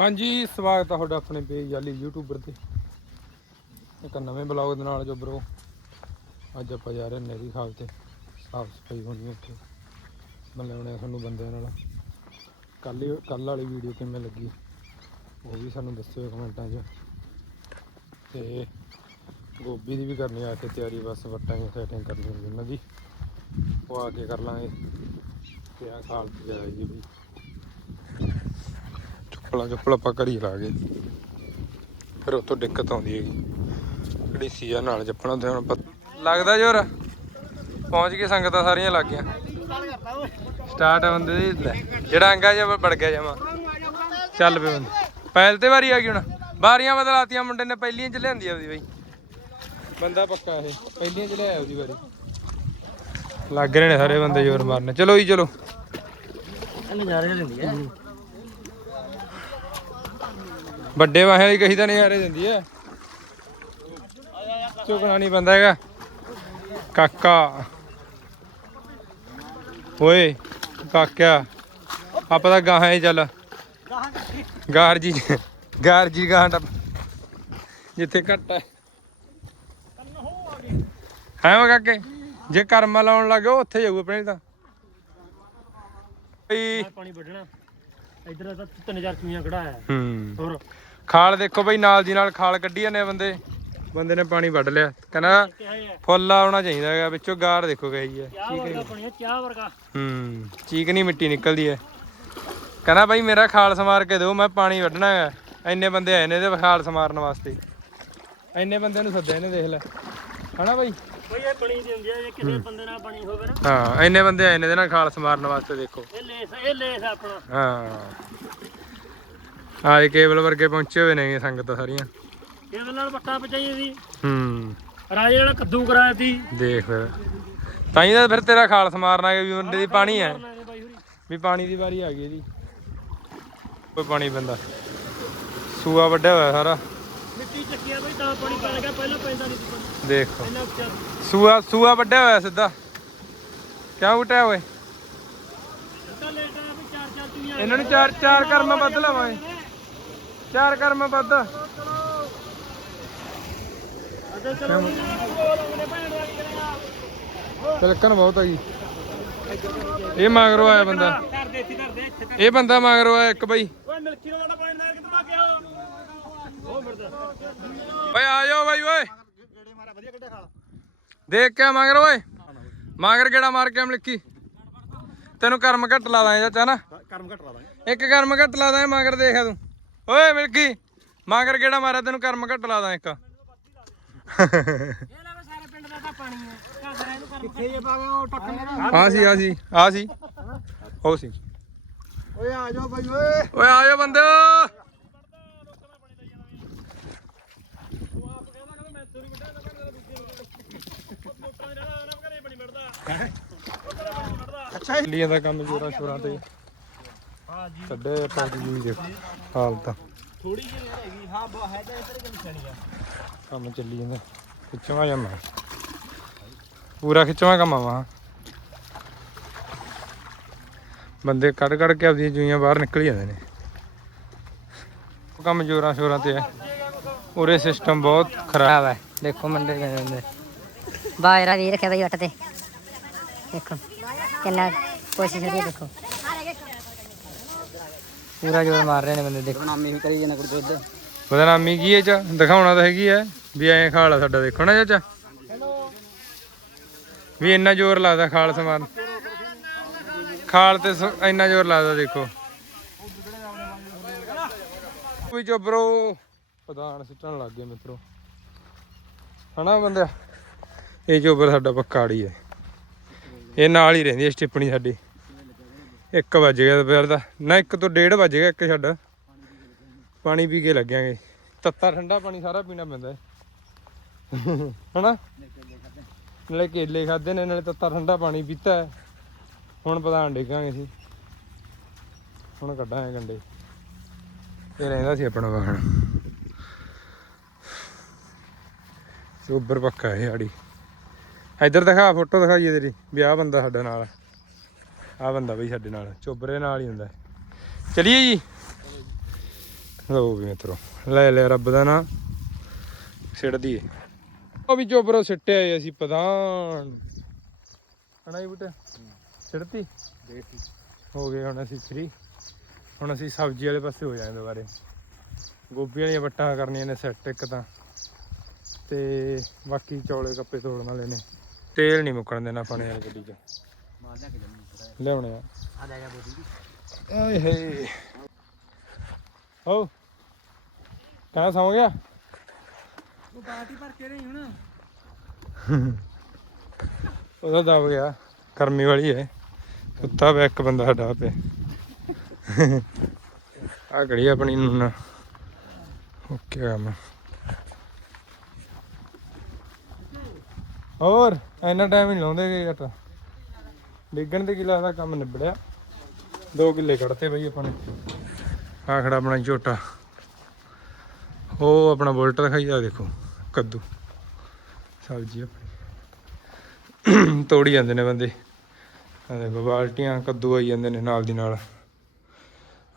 ਹਾਂਜੀ, ਸਵਾਗਤ ਹੈ ਤੁਹਾਡਾ ਆਪਣੇ ਪੇਜ ਵਾਲੀ ਯੂਟਿਊਬਰ ਤੇ। ਇੱਕ ਨਵੇਂ ਬਲੌਗ ਦੇ ਨਾਲ ਜੋ ਬਰੋ ਅੱਜ ਆਪਾਂ ਜਾ ਰਹੇ ਹਾਂ ਨਹਿਰੀ ਖਾਲ ਤੇ। ਸਾਫ਼ ਸਫ਼ਾਈ ਹੋਣੀ ਉੱਥੇ। ਮਿਲਾਉਣੇ ਸਾਨੂੰ ਬੰਦਿਆਂ ਨਾਲ। ਕੱਲ ਕੱਲ ਵਾਲੀ ਵੀਡੀਓ ਕਿਵੇਂ ਲੱਗੀ, ਉਹ ਵੀ ਸਾਨੂੰ ਦੱਸਿਓ ਕਮੈਂਟਾਂ 'ਚ। ਤੇ ਗੋਭੀ ਦੀ ਵੀ ਕਰਨੀ ਆ ਕੇ ਤਿਆਰੀ ਬਸ, ਵੱਟਾਂ ਦੀ ਸੈਟਿੰਗ ਕਰਨੀ ਹੋਈ ਉਹਨਾਂ ਦੀ। ਉਹ ਆ ਕੇ ਕਰ ਲਾਂਗੇ। ਤੇ ਆ ਖਾਲ ਤੇ ਜਾਏ ਵੀ ਚੁੱਪਲਾ ਚੁੱਪਲਾ ਆਪਾਂ ਘਰੀ ਲਾ ਗਏ ਫਿਰ ਉਤੋਂ ਦਿੱਕਤ ਆਉਂਦੀ ਹੈਗੀ। ਕਿਹੜੀ ਆ ਨਾਲ ਜੱਪਣਾ ਤੇ ਹੁਣ ਲੱਗਦਾ ਜੋਰ? ਪਹੁੰਚ ਗਏ ਸੰਗਤਾਂ ਸਾਰੀਆਂ ਲੱਗ ਗਈਆਂ। ਸਟਾਰਟ ਬੰਦੇ ਦੀ। ਜਿਹੜਾ ਅੰਗਾ ਜਿਹਾ ਵੜ ਗਿਆ ਜਮਾ। ਚੱਲ ਪਏ ਬੰਦੇ। ਪਹਿਲ ਤੇ ਵਾਰੀ ਆ ਗਈ ਹੁਣ। ਬਾਰੀਆਂ ਬਦਲਾਤੀਆਂ ਮੁੰਡੇ ਨੇ ਪਹਿਲੀਆਂ ਚ ਲਿਆਂਦੀ ਆਪਦੀ ਬਈ। ਬੰਦਾ ਪੱਕਾ ਇਹ। ਪਹਿਲੀਆਂ ਚ ਲਿਆਇਆ ਉਹਦੀ ਵਾਰੀ। ਲੱਗ ਰਹੇ ਨੇ ਸਾਰੇ ਬੰਦੇ ਜ਼ੋਰ ਮਾਰਨੇ। ਚਲੋ ਜੀ, ਚਲੋ। ਨਜ਼ਾਰੇ ਲੈਂਦੀ ਹੈ ਵੱਡੇ ਵਾਹਿਆਂ ਦੀ ਕਹੀ ਤਾਂ ਨਜ਼ਾਰੇ ਦਿੰਦੀ ਐ ਝੁਕਣਾ ਨਹੀਂ ਬੰਦਾ ਹੈਗਾ। ਕਾਕਾ। ਓਏ, ਕਾਕਿਆ। ਆਪਾਂ ਤਾਂ ਗਾਹਾਂ ਹੀ ਚੱਲ। ਗਾਰ ਜੀ ਗਾਰ ਜੀ ਗਾਹਾਂ ਜਿੱਥੇ ਘੱਟ ਹੈ। ਹੈ ਉਹ ਕਾਕੇ? ਜੇ ਕਰਮਾ ਲਾਉਣ ਲੱਗੇ ਉੱਥੇ ਜਾਊ ਆਪਣੇ ਤਾਂ। ਪਾਣੀ ਵੱਢਣਾ ਇਧਰ ਤਾਂ 3000 ਚੂਈਆਂ ਕਢਾਇਆ। ਹੂੰ। ਹੋਰ? ਖਾਲ ਦੇਖੋ ਬਈ ਨਾਲ ਦੀ ਨਾਲ ਖਾਲ ਕੱਢੀ ਜਾਂਦੇ ਆ ਬੰਦੇ। ਬੰਦੇ ਨੇ ਪਾਣੀ ਵੱਢ ਲਿਆ। ਕਹਿੰਦਾ ਕਿਹਾ ਹੈ ਫੁੱਲ ਆਉਣਾ ਚਾਹੀਦਾ ਹੈਗਾ ਵਿੱਚੋਂ ਗਾਰ ਦੇਖੋ ਗਈ ਹੈ। ਚਾਹ ਵਰਗਾ ਪਾਣੀ ਹੈ, ਚਾਹ ਵਰਗਾ? ਹੂੰ ਚੀਕਣੀ ਮਿੱਟੀ ਨਿਕਲਦੀ ਹੈ। ਕਹਿੰਦਾ ਬਾਈ ਮੇਰਾ ਖਾਲ ਸਮਾਰ ਕੇ ਦਿਓ ਮੈਂ ਪਾਣੀ ਵੱਢਣਾ ਹੈਗਾ। ਇੰਨੇ ਬੰਦੇ ਆਏ ਨੇ ਇਹਦੇ ਖਾਲ ਸਮਾਰਨ ਵਾਸਤੇ। ਇੰਨੇ ਬੰਦਿਆਂ ਨੂੰ ਸੱਦਿਆ ਇਹਨੇ ਦੇਖ ਲੈ। ਹਨਾ ਬਾਈ? ਬਈ ਇਹ ਬਣੀ ਦੀ ਹੁੰਦੀ ਹੈ ਜੇ ਕਿਸੇ ਬੰਦੇ ਨਾਲ ਬਣੀ ਹੋਵੇ ਨਾ। ਹਾਂ ਇੰਨੇ ਬੰਦੇ ਆਏ ਨੇ ਇਹਦੇ ਨਾਲ ਖਾਲ ਸਮਾਰਨ ਵਾਸਤੇ ਦੇਖੋ। ਇਹ ਲੇਸ ਇਹ ਲੇਸ ਆ ਆਪਣਾ। ਹਾਂ। ਆਏ ਕੇਬਲ ਵਰਗੇ ਪਹੁੰਚੇ ਹੋਏ ਨੇ ਸੰਗਤਾਂ ਸਾਰੀਆਂ। ਇਹਦੇ ਨਾਲ ਵੱਟਾ ਪਚਾਈ ਸੀ ਹੂੰ। ਰਾਜੇ ਨਾਲ ਕੱਦੂ ਕਰਾਇਆ ਸੀ ਦੇਖ। ਫਿਰ ਤਾਂ ਹੀ ਤਾਂ ਫਿਰ ਤੇਰਾ ਖਾਲ ਸਮਾਰਨਾ ਕਿ ਵੀ ਮੁੰਡੇ ਦੀ ਪਾਣੀ ਹੈ ਵੀ ਪਾਣੀ ਦੀ ਵਾਰੀ ਆ ਗਈ ਇਹਦੀ। ਕੋਈ ਪਾਣੀ ਬੰਦਾ ਸੂਆ ਵੱਡਾ ਹੋਇਆ ਸਾਰਾ। ਮਿੱਟੀ ਚੱਕੀਆਂ ਬਈ ਤਾਂ ਪਾਣੀ ਪੈ ਗਿਆ ਪਹਿਲਾਂ ਪੈਂਦਾ ਨਹੀਂ ਸੀ ਪਾਣੀ। ਦੇਖੋ। ਇੰਨਾ ਉੱਚਾ ਸੂਆ ਸੂਆ ਵੱਡਾ ਹੋਇਆ ਸਿੱਧਾ। ਕਿਉਂ ਉਟਿਆ ਓਏ? ਤਾਂ ਲੇਟ ਆ ਵੀ ਚਾਰ ਚਾਰ ਚੂਈਆਂ ਇਹਨਾਂ ਨੂੰ ਚਾਰ ਚਾਰ ਕਰਮਾਂ ਵੱਧ ਲਵਾਂਗੇ। ਚਾਰ ਕਰਮਾਂ ਵੱਧ। ਅੱਗੇ ਚਲੋ ਜੀ ਬੋਲ ਉਹਨੇ ਭੈਣ ਦਾ ਕੀ ਕਰੇਗਾ ਤਿਲਕਣ ਬਹੁਤ ਆ ਗਈ ਇਹ ਮਗਰੋਂ ਆਇਆ ਬੰਦਾ। ਕਰ ਦੇ ਇੱਥੇ ਕਰ ਦੇ ਇੱਥੇ ਕਰ ਇਹ ਬੰਦਾ ਮਗਰੋਂ ਆਇਆ ਇੱਕ ਬਈ। ਓਏ ਮਿਲਕੀ ਪਾਣੀ ਨਾਲ ਕਿੱਧਰ ਆ ਗਿਆ ਉਹ ਮਿਰਦਾ ਓਏ ਆ ਜਾਓ ਬਾਈ ਓਏ। ਦੇਖ ਕੇ ਮਗਰ ਓਏ। ਮਗਰ ਕਿਹੜਾ ਮਾਰ ਕੇ ਮਲਿੱਕੀ ਤੈਨੂੰ ਕਰਮ ਘੱਟ ਲਾ ਦਾਂਗੇ ਚਾਚਾ ਨਾ। ਕਰਮ ਘਟ ਲਾ ਦਾਂਗੇ। ਇੱਕ ਕਰਮ ਘੱਟ ਲਾ ਦਾਂਗੇ ਮਗਰ ਦੇਖ ਤੂੰ। ਓਏ ਮਿਲਕੀ ਮਗਰ ਕਿਹੜਾ ਮਾਰਿਆ ਤੈਨੂੰ ਕਰਮ ਘੱਟ ਲਾ ਦਾਂ ਇੱਕ। ਇਹ ਲੈ ਸਾਰੇ ਪਿੰਡ ਦਾ ਤਾਂ ਪਾਣੀ ਹੈ। ਘਰ ਇਹਨੂੰ ਕਰਮ ਕਿੱਥੇ ਜੇ ਪਾਵੇ ਉਹ ਟੱਕ ਆ ਸੀ ਆ ਸੀ ਆ ਸੀ। ਉਹ ਸੀ। ਓਏ ਆ ਜਾਓ ਬਾਈ ਓਏ। ਓਏ ਆ ਜਾਓ ਬੰਦੇ ਅੱਛਾ ਲੀਆਂ ਦਾ ਕੰਮ ਜੋਰਾਂ ਸ਼ੋਰਾਂ ਤੇ। ਕੱਢੇ ਪੰਜ ਜੀ ਦੇਖ ਹਾਲਤ। ਥੋੜੀ ਜਿਹੀ ਰਹਿ ਗਈ ਹਾਂ ਬੋ ਹੈ ਤਾਂ ਇੱਧਰ ਕਿ ਨਿਸ਼ਾਨੀ ਆ। ਕੰਮ ਚੱਲੀ ਜਾਂਦਾ। ਖਿੱਚਵਾ ਜਾਂਦਾ ਪੂਰਾ ਖਿੱਚਵਾ ਕੰਮ ਆਵਾ ਬੰਦੇ ਕੱਢ ਕੱਢ ਕੇ ਆਪਦੀਆਂ ਜੂਈਆਂ ਬਾਹਰ ਨਿਕਲ ਜਾਂਦੇ ਨੇ। ਕੰਮ ਜੋਰਾਂ ਸ਼ੋਰਾਂ ਤੇ ਹੈ ਉਰੇ ਸਿਸਟਮ ਬਹੁਤ ਖਰਾਬ ਹੈ। ਦੇਖੋ ਮੰਡੇ ਦੇ ਜਾਂਦੇ ਬਾਇਰਾ ਵੀ ਰੱਖਿਆ ਬਈ ਵੱਟ ਤੇ। ਦੇਖੋ ਕਿੰਨਾ ਕੋਸ਼ਿਸ਼ ਕਰੀ ਦੇਖੋ। ਪੂਰਾ ਜੋਰ ਮਾਰ ਰਹੇ ਨੇ ਬੰਦੇ ਦੇਖੋ। ਨਾਮੀ ਵੀ ਕਰੀ ਜਾਂਦਾ ਕੁੜ ਦੁੱਧ ਬਦਨਾਮੀ ਕੀ ਹੈ ਚ? ਦਿਖਾਉਣਾ ਤਾਂ ਹੈਗੀ ਹੈ। ਵੀ ਐਂ ਖਾਲ ਆ ਸਾਡਾ ਦੇਖੋ ਨਾ ਚਾਚਾ। ਵੀ ਇੰਨਾ ਜ਼ੋਰ ਲਾਦਾ ਖਾਲ ਸਮਾਨ। ਖਾਲ ਤੇ ਇੰਨਾ ਜ਼ੋਰ ਲਾਦਾ ਦੇਖੋ। ਵੀ ਚੋਬਰੋ ਪ੍ਰਧਾਨ ਸਿੱਟਣ ਲੱਗ ਗਏ ਮਿੱਤਰੋ। ਹਨਾ ਬੰਦਿਆ? ਇਹ ਚੋਬਰ ਸਾਡਾ ਪੱਕਾੜੀ ਹੈ ਇਹ ਨਾਲ ਹੀ ਰਹਿੰਦੀ ਹੈ ਸਟਿੱਪਣੀ ਸਾਡੀ। 1 ਵਜ ਗਿਆ ਦੁਪਹਿਰ ਦਾ। ਨਾ 1 ਤੋਂ 1.5 ਵਜ ਗਿਆ ਇੱਕ ਛੱਡ ਪਾਣੀ ਪੀ ਕੇ ਲੱਗਿਆਂਗੇ। ਤੱਤਾ ਠੰਡਾ ਪਾਣੀ ਸਾਰਾ ਪੀਣਾ ਪੈਂਦਾ ਹੈ ਹਨਾ? ਨਾਲੇ ਕੇਲੇ ਖਾਦੇ ਨੇ, ਨਾਲੇ ਤੱਤਾ ਠੰਡਾ ਪਾਣੀ ਪੀਤਾ ਹੈ। ਹੁਣ ਪਤਾ ਡੇਗਾਂਗੇ ਅਸੀਂ। ਹੁਣ ਕੱਢਾਂਗੇ ਗੰਡੇ ਇਹ ਰਹਿੰਦਾ ਸੀ ਆਪਣਾ ਵਾਹਣ। ਸੁਪਰ ਪੱਕਾ ਹੈ ਆੜੀ ਇੱਧਰ ਦਿਖਾ ਫੋਟੋ ਦਿਖਾਈਏ ਤੇਰੀ ਵੀ ਆਹ ਬੰਦਾ ਸਾਡੇ ਨਾਲ ਆ। ਬੰਦਾ ਬਈ ਸਾਡੇ ਨਾਲ। ਚੋਬਰੇ ਨਾਲ ਹੀ ਹੁੰਦਾ। ਚਲੀਏ ਜੀ? ਲਓ ਵੀ ਮਿੱਤਰੋ ਲੈ ਲੈ ਰੱਬ ਦਾ ਨਾਂ। ਸਿੱਟਦੀ ਏ ਉਹ ਵੀ ਚੋਬਰੋ ਸਿੱਟਿਆ ਏ ਅਸੀਂ ਪਦਾਨ। ਹਣਾ ਇਹ ਬੁੱਟਾ? ਸਿੱਟਤੀ? ਹੋ ਗਏ ਹੁਣ ਅਸੀਂ ਫ੍ਰੀ ਹੁਣ ਅਸੀਂ ਸਬਜ਼ੀ ਵਾਲੇ ਪਾਸੇ ਹੋ ਜਾਾਂਗੇ ਦੁਬਾਰੇ। ਗੋਭੀ ਵਾਲੀਆਂ ਵੱਟਾਂ ਕਰਨੀਆਂ ਨੇ ਸੈੱਟ ਇੱਕ ਤਾਂ। ਤੇ ਬਾਕੀ ਚੌਲੇ ਕੱਪੇ ਤੋੜਨ ਵਾਲੇ ਨੇ। ਤੇਲ ਨਹੀਂ ਮੁੱਕਣ ਦੇਣਾ ਪਾਣੀ ਵਾਲੀ ਗੱਡੀ 'ਚ। ਲਿਆਉਣੇ ਆ। ਆ ਲੈ ਜਾ ਬੋਦੀ ਦੀ ਆਏ ਹੇ ਹੋ ਕਹਾਂ ਸੌਂ ਗਿਆ? ਉਹ ਬਾਟੀ ਭਰ ਕੇ ਨਹੀਂ ਹੁਣ। ਉਹਦਾ ਦਬ ਗਿਆ। ਗਰਮੀ ਵਾਲੀ ਹੈ। ਸੁੱਤਾ ਪਿਆ ਇੱਕ ਬੰਦਾ ਸਾਡਾ ਪੇ ਆ ਘੜੀ ਆਪਣੀ ਨੂੰ ਓਕੇ ਕੰਮ ਹੋਰ, ਇੰਨਾ ਟਾਈਮ ਹੀ ਨੀ ਲਾਉਂਦੇ ਗਏ ਜੱਟ। ਡਿੱਗਣ ਤੇ ਕੀ ਲੱਗਦਾ ਕੰਮ ਨਿਬੜਿਆ? 2 ਕਿੱਲੇ ਕੱਢਤੇ ਬਈ ਆਪਾਂ ਨੇ। ਆ ਖੜਾ ਆਪਣਾ ਝੋਟਾ। ਉਹ ਆਪਣਾ ਬੁਲਟ ਦਿਖਾਈ ਆ ਦੇਖੋ, ਕੱਦੂ। ਸਬਜ਼ੀ ਆਪਣੀ। ਤੋੜੀ ਜਾਂਦੇ ਨੇ ਬੰਦੇ। ਆ ਦੇਖੋ, ਬਾਲਟੀਆਂ, ਕੱਦੂ ਆਈ ਜਾਂਦੇ ਨੇ ਨਾਲ ਦੀ ਨਾਲ।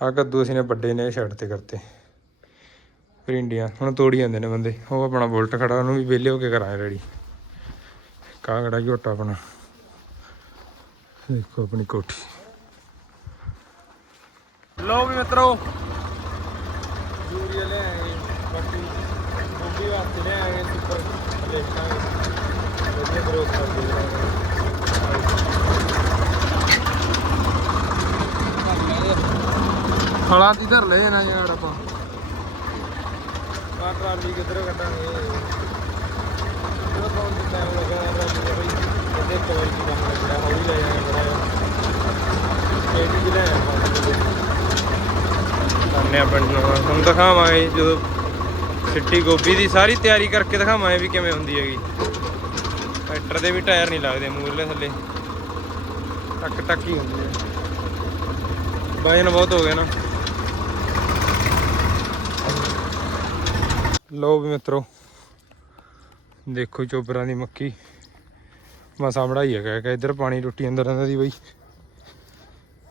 ਆ ਕੱਦੂ ਅਸੀਂ ਨੇ ਵੱਡੇ ਨੇ ਛੱਡ ਤੇ ਕਰਤੇ। ਪਰਿੰਡੀਆਂ ਹੁਣ ਤੋੜੀ ਜਾਂਦੇ ਨੇ ਬੰਦੇ। ਉਹ ਆਪਣਾ ਬੁਲਟ ਖੜਾ, ਉਹਨੂੰ ਵੀ ਵਿਹਲੇ ਹੋ ਕੇ ਕਰਾਂ ਰੈਡੀ ਕਾ ਖੜਾ ਝੋਟਾ ਆਪਣਾ। ਦੇਖੋ ਆਪਣੀ ਕੋਠੀ। ਲੋ ਵੀ ਮਿੱਤਰੋ ਯੂਰੀਆ ਲੈ ਆਏ ਬਾਕੀ ਗੋਭੀ ਵਾਸਤੇ ਲੈ ਆਏ ਸੁਪਰ ਪਲੇਟਾਂ ਵਧੀਆ ਗਰੋਥ ਕਰਦੇ ਨੇ। ਫਲਾਂ ਦੀ ਧਰ ਲੈ ਜਾਣਾ ਯਾਰ ਆਪਾਂ। ਟਰਾਲੀ ਕਿੱਧਰੋਂ ਕੱਢਾਂਗੇ? ਉਹ ਪਿੰਡ ਨੂੰ ਤੁਹਾਨੂੰ ਦਿਖਾਵਾਂਗੇ ਜਦੋਂ ਸਿੱਟੀ ਗੋਭੀ ਦੀ ਸਾਰੀ ਤਿਆਰੀ ਕਰਕੇ ਦਿਖਾਵਾਂਗੇ ਵੀ ਕਿਵੇਂ ਹੁੰਦੀ ਹੈਗੀ। ਟਰੈਕਟਰ ਦੇ ਵੀ ਟਾਇਰ ਨਹੀਂ ਲੱਗਦੇ ਮੂਰਲੇ ਥੱਲੇ। ਟੱਕ ਟੱਕ ਹੀ ਹੁੰਦੀ ਹੈ ਵਜਨ ਬਹੁਤ ਹੋ ਗਿਆ ਨਾ। ਲੋ ਵੀ ਮਿੱਤਰੋ। ਦੇਖੋ ਚੋਬਰਾਂ ਦੀ ਮੱਕੀ। ਮਸਾ ਬੜਾਈ ਹੈਗਾ ਕਿ ਇੱਧਰ ਪਾਣੀ ਟੁੱਟੀ ਅੰਦਰ ਰਹਿੰਦਾ ਦੀ ਬਈ।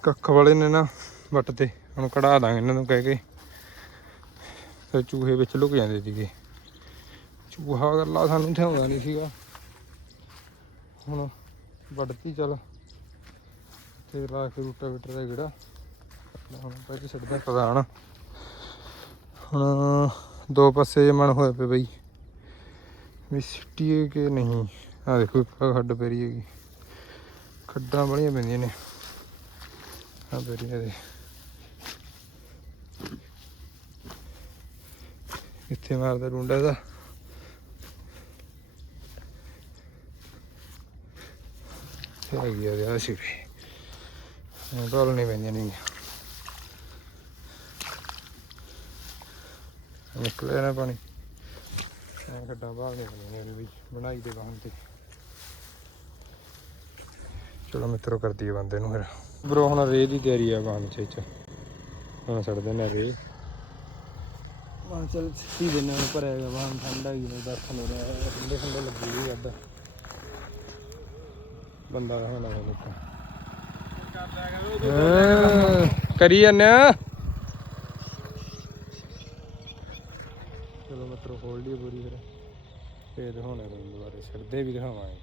ਕੱਖ ਵਾਲੇ ਨੇ ਨਾ ਵੱਟ ਤੇ, ਹੁਣ ਕਢਾ ਦਾਂਗੇ ਇਹਨਾਂ ਨੂੰ ਕਹਿ ਕੇ। ਫਿਰ ਚੂਹੇ ਵਿੱਚ ਲੁਕ ਜਾਂਦੇ ਸੀਗੇ। ਚੂਹਾ ਗੱਲਾ ਸਾਨੂੰ ਥਿਆਉਂਦਾ ਨਹੀਂ ਸੀਗਾ। ਹੁਣ ਵੱਢਤੀ ਚੱਲ। ਤੇ ਲਾ ਕੇ ਰੂਟਾ ਵਿਟਰ ਦਾ ਜਿਹੜਾ ਹੁਣ ਪਹਿਲੇ ਛੱਡਦਾ ਪ੍ਰਧਾਨ। ਹੁਣ ਦੋ ਪਾਸੇ ਜੇ ਮਨ ਹੋਏ ਪਏ ਬਈ। ਵੀ ਸਿੱਟੀਏ ਕਿ ਨਹੀਂ? ਆ ਦੇਖੋ ਖੱਡ ਪੈਰੀ ਹੈਗੀ। ਖੱਡਾਂ ਬੜੀਆਂ ਪੈਂਦੀਆਂ ਨੇ। ਆ ਪੈਰੀਆਂ ਦੇ ਕਿੱਥੇ ਮਾਰਦਾ ਡੁੰਡਾ ਦਾ ਤੇ ਆ ਗਿਆ ਦੇ ਆ ਸਿਰੇ ਉਹ ਢੋਲ ਨਹੀਂ ਪੈਂਦੀਆਂ ਨਹੀਂ ਨਿਕਲੇ ਨਾ ਪਾਣੀ। ਐ ਖੱਡਾਂ ਬਾਹਰ ਨਹੀਂ ਪੈਂਦੀਆਂ ਨੇ ਵੀ ਬਣਾਈ ਦੇ ਵਾਹਨ ਤੇ। ਚਲੋ ਮਿੱਤਰੋ ਕਰਦੀ ਹੈ ਬੰਦੇ ਨੂੰ ਫਿਰ। ਬਰੋ ਹੁਣ ਰੇਹ ਦੀ ਤਿਆਰੀ ਆ ਬਾਹਨ ਚ ਚ। ਹੁਣ ਛੱਡਦੇ ਨੇ ਰੇਹ। ਵਾਹ ਚਲ ਸੀ ਦੇ ਨਾਲ ਭਰਿਆ ਵਾਹਨ ਠੰਡਾ ਹੀ ਨਹੀਂ ਬੈਠਣ ਹੋ ਰਿਹਾ ਠੰਡੇ ਠੰਡੇ ਲੱਗੀ ਵੀ ਅੱਧ। ਬੰਦਾ ਹੋਣਾ ਲੋਕਾਂ। ਕਰੀ ਜਾਂਦੇ ਆ ਚਲੋ ਮਤਰੋ ਖੋਲ ਲਈ ਪੂਰੀ ਫਿਰ। ਫੇਰ ਦਿਖਾਉਣੇ ਤੁਹਾਨੂੰ ਦੁਬਾਰੇ ਛੱਡਦੇ ਵੀ ਦਿਖਾਵਾਂਗੇ।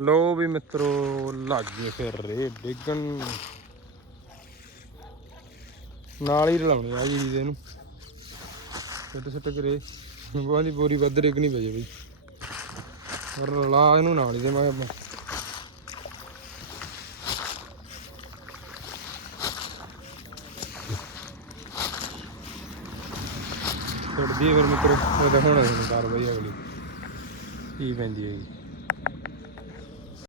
ਲੋ ਵੀ ਮਿੱਤਰੋ, ਲੱਗ ਗਏ ਫਿਰ ਰੇ ਡਿੱਗਣ। ਨਾਲ ਹੀ ਰਲਾਉਣੀ ਆ ਜੀ ਦੇ ਨੂੰ। ਸਿੱਟ ਸਿੱਟ ਕਰੇ ਬਾਹਾਂ ਦੀ ਬੋਰੀ ਵੱਧ ਡਿੱਗਣੀ ਪਈ ਬਈ। ਪਰ ਰਲਾ ਇਹਨੂੰ ਨਾਲ ਹੀ ਦੇ ਮੈਂ ਛੱਡਦੀ ਹੈ ਫਿਰ ਮਿੱਤਰੋ ਉਹ ਦਿਖਾਉਣਾ ਤੁਹਾਨੂੰ ਕਾਰਵਾਈ ਅਗਲੀ। ਕੀ ਪੈਂਦੀ ਹੈ ਜੀ।